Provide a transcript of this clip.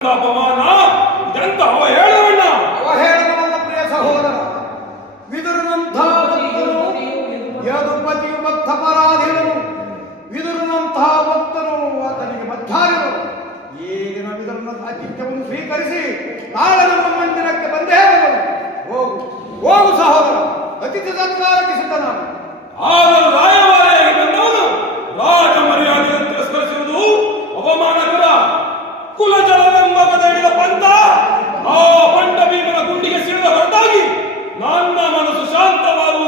ಅಪಮಾನ ಇದೆಂತ ಅವಹೇಳನವನ್ನ ಅವಹೇಳನವನ್ನ ಪ್ರಿಯ ಸಹೋದರ ವಿದುರನಂಥ ಭಕ್ತನು ಯದುಪತಿಯು ಬದ್ಧಪರಾಧಿಗಳು ವಿದುರನಂಥ ಭಕ್ತನು ಆತನಿಗೆ ಮಧ್ಯಾಹ್ನರು ಈಗಿನ ವಿದುರನ ಆತಿಥ್ಯವನ್ನು ಸ್ವೀಕರಿಸಿ ನಾಳೆ ನಮ್ಮ ಮಂದಿರಕ್ಕೆ ಬಂದೇ ಬರುವನು. ಹೋಗು ಹೋಗು ಸಹೋದರ, ಅತಿಥಿ ಸತ್ಕಾರಕ್ಕೆ ಸಿದ್ಧನಾಗು. ಆದರೂ ರಾಯಭಾರಿಯಾಗಿ ಬಂದವನು ರಾಜ ಮರ್ಯಾದೆಯನ್ನು ತಿರಸ್ಕರಿಸುವುದು ಅವಮಾನಕರ. ಕುಲಜಲವೆಂಬ ಹಿಡಿದ ಪಂಥ ಆ ಪಂಡ ಭೀಮನ ಗುಂಡಿಗೆ ಸಿಡಿದ ಹೊರತಾಗಿ ನನ್ನ ಮನಸ್ಸು ಶಾಂತವಾಗುವುದು